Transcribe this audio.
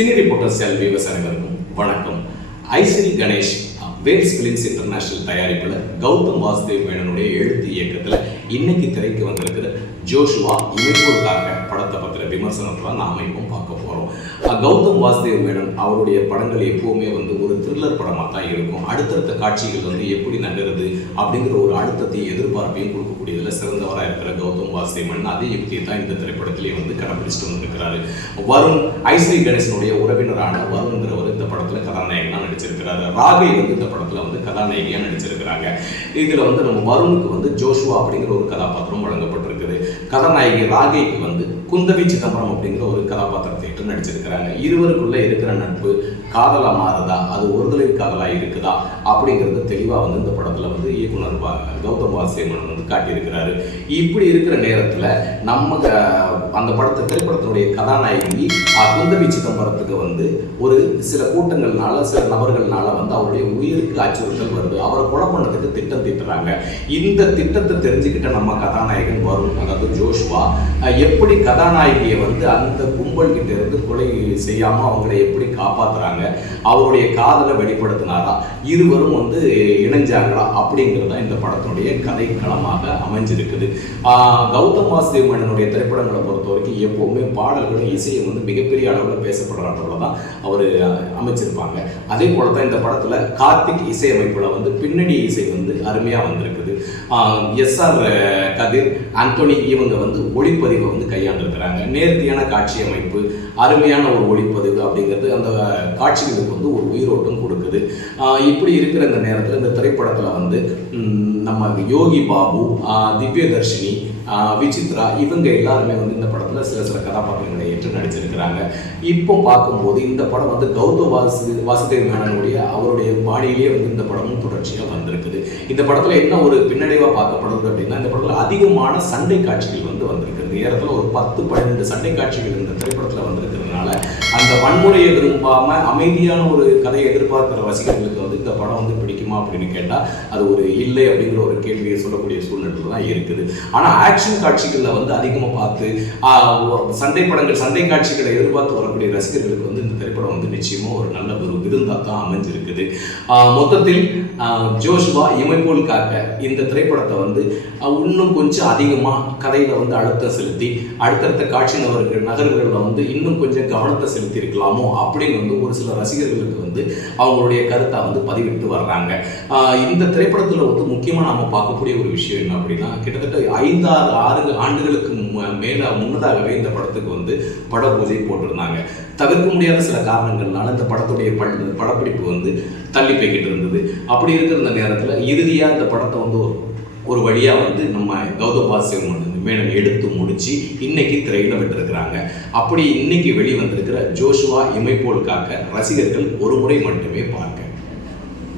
Cine reporter செல் viewers வணக்கம். ஐசில் கணேஷ் வேல்ஸ் பிலிம்ஸ் இன்டர்நேஷனல் தயாரிப்பில் கௌதம் வாசுதேவ் மேனனுடைய எழுத்து இயக்கத்தில் இன்னைக்கு திரைக்கு வந்திருக்கிற ஜோஷுவா இமைப்போருக்காக படத்தை பற்றின விமர்சனத்தில் நாம இப்போ பார்க்க போகிறோம் கௌதம் வாசுதேவ் மேனன் அவருடைய படங்கள் எப்பவுமே வந்து ஒரு த்ரில்லர் படமாக தான் இருக்கும். அடுத்தடுத்த காட்சிகள் வந்து எப்படி நகருது அப்படிங்கிற ஒரு அழுத்தத்தையும் எதிர்பார்ப்பையும் கொடுக்கக்கூடியதில் சிறந்தவராக இருக்கிற கௌதம் வாசுதேவ் மேனன் அதே யுக்தியை தான் இந்த திரைப்படத்திலேயே வந்து கடைபிடிச்சிட்டு வந்திருக்கிறாரு. வருண் ஐஸ்ரீ கணேசனுடைய உறவினரான வருண்ங்கிறவர் இந்த படத்தில் கதாநாயகனாக நடிச்சிருக்கிறாரு ராகை வந்து இந்த படத்தில் வந்து கதாநாயகியாக நடிச்சிருக்கிறாங்க. இதில் வந்து நம்ம வருணுக்கு வந்து ஜோஷுவா அப்படிங்கிற ஒரு கதாபாத்திரம் வழங்கப்பட்டிருக்குது. கதாநாயகி ராகைக்கு வந்து குந்தவி சிதம்பரம் அப்படிங்கிற ஒரு கதாபாத்திரத்தை ஏற்று நடிச்சிருக்கிறாங்க. இருவருக்குள்ள இருக்கிற நட்பு காதலா மாறுதா? அது ஒருதலை காதலா இருக்குதா? அப்படிங்கிறது தெளிவா வந்து இந்த படத்துல வந்து இயக்குனர் கௌதம் வாசுதேவன் வந்து காட்டியிருக்கிறாரு. இப்படி இருக்கிற நேரத்துல நம்ம அந்த படத்தை திரைப்படத்தினுடைய கதாநாயகி குந்தவி சிதம்பரத்துக்கு வந்து ஒரு சில கூட்டங்கள்னால சில நபர்கள் நபர்கள்னால வந்து அவருடைய உயிருக்கு அச்சுறுத்தல் வருது. அவரை கொலை பண்ணதுக்கு திட்டம் தீட்டுறாங்க. இந்த திட்டத்தை தெரிஞ்சுக்கிட்ட நம்ம கதாநாயகன் வரும் அதாவது ஜோஷ்வா எப்படி கதாநாயகியை வந்து அந்த கும்பல் கிட்ட இருந்து கொலை செய்யாம அவங்களை எப்படி காப்பாத்துறாங்க அவருடைய காதலை வெளிப்படுத்தினாரா இருவரும் வந்து இணைஞ்சாங்களா அப்படிங்கிறது இந்த படத்தினுடைய கதை களமாக அமைஞ்சிருக்குது கௌதம் வாசுதேவ் மன்னனுடைய திரைப்படங்களை பொறுத்த வரைக்கும் எப்பவுமே பாடல்களும் இசையும் வந்து மிகப்பெரிய அளவில் பேசப்படுற தான் அவர் அமைச்சிருப்பாங்க. அதே போல தான் இந்த படத்துல கார்த்திக் இசையமைப்புல வந்து பின்னணி இசை வந்து அருமையா வந்திருக்குது. எஸ் ஆர் கதிர் ஆண்டோனி இவங்க வந்து ஒளிப்பதிவை வந்து கையாண்டிருக்கிறாங்க. நேர்த்தியான காட்சி அமைப்பு அருமையான ஒரு ஒளிப்பதிவு அப்படிங்கிறது அந்த காட்சிகளுக்கு வந்து ஒரு உயிரோட்டம் கொடுக்குது. இப்படி இருக்கிற இந்த நேரத்தில் இந்த திரைப்படத்தில் வந்து நம்ம யோகி பாபு திவ்யதர்ஷினி விசித்ரா இவங்க எல்லாருமே வந்து இந்த படத்தில் சில சில கதாபாத்திரங்களை ஏற்று நடிச்சிருக்கிறாங்க. இப்போ பார்க்கும்போது இந்த படம் வந்து கௌதம் வாசு வாசுதேவ் மேனனுடைய அவருடைய பாடியிலே வந்து இந்த படமும் தொடர்ச்சியாக வந்திருக்குது. இந்த படத்தில் என்ன ஒரு பின்னடைவாக பார்க்கப்படுது அப்படின்னா இந்த படத்தில் அதிகமான சண்டை காட்சிகள் வந்து வந்திருக்குது நேரத்தில் ஒரு பத்து பன்னெண்டு சண்டை காட்சிகள் இந்த திரைப்படத்தில் வந்திருக்கிறதுனால அந்த வன்முறையை விரும்பாம அமைதியான ஒரு கதையை எதிர்பார்க்கிற ரசிகர்களுக்கு வந்து இந்த படம் வந்து பிடிக்குமா அப்படின்னு கேட்டால் அது ஒரு இல்லை அப்படிங்கிற ஒரு கேள்வியை சொல்லக்கூடிய சூழ்நிலை தான் இருக்குது. ஆனால் ஆக்ஷன் காட்சிகளில் வந்து அதிகமாக பார்த்து சண்டை படங்கள் சண்டை காட்சிகளை எதிர்பார்த்து வரக்கூடிய ரசிகர்களுக்கு வந்து இந்த திரைப்படம் வந்து நிச்சயமாக ஒரு நல்ல ஒரு விருந்தாக தான் அமைஞ்சிருக்குது மொத்தத்தில் ஜோஷ்வா ஜோஷுவா இமைப்போல் காக்க இந்த திரைப்படத்தை வந்து இன்னும் கொஞ்சம் அதிகமாக கதையில் வந்து அழுத்தம் செலுத்தி அடுத்தடுத்த காட்சி நபர்கள் நகர்களில் வந்து இன்னும் கொஞ்சம் கவனத்தை செலுத்தி இருக்கலாமோ அப்படின்னு வந்து ஒரு சில ரசிகர்களுக்கு வந்து அவங்களுடைய கருத்தை வந்து பதிவிட்டு வர்றாங்க. இந்த திரைப்படத்தில் வந்து முக்கியமாக நம்ம பார்க்கக்கூடிய ஒரு விஷயம் என்ன அப்படின்னா கிட்டத்தட்ட ஐந்தாறு ஆறு ஆண்டுகளுக்கு மேலே மேல முன்னதாகவே இந்த படத்துக்கு வந்து பட பூஜை போட்டிருந்தாங்க. தவிர்க்க முடியாத சில காரணங்கள்னால இந்த படத்துடைய பட படப்பிடிப்பு வந்து தள்ளி போய்கிட்டு இருந்தது. அப்படி இருக்கிற இந்த நேரத்தில் இறுதியாக இந்த படத்தை வந்து ஒரு ஒரு வழியாக வந்து நம்ம கௌதம் வாசியம் வந்து மேடம் எடுத்து முடிச்சு இன்னைக்கு திரையில விட்டிருக்கிறாங்க. அப்படி இன்னைக்கு வெளிவந்திருக்கிற ஜோஷுவா இமைப்போல் காக்க ரசிகர்கள் ஒரு முறை மட்டுமே பார்க்க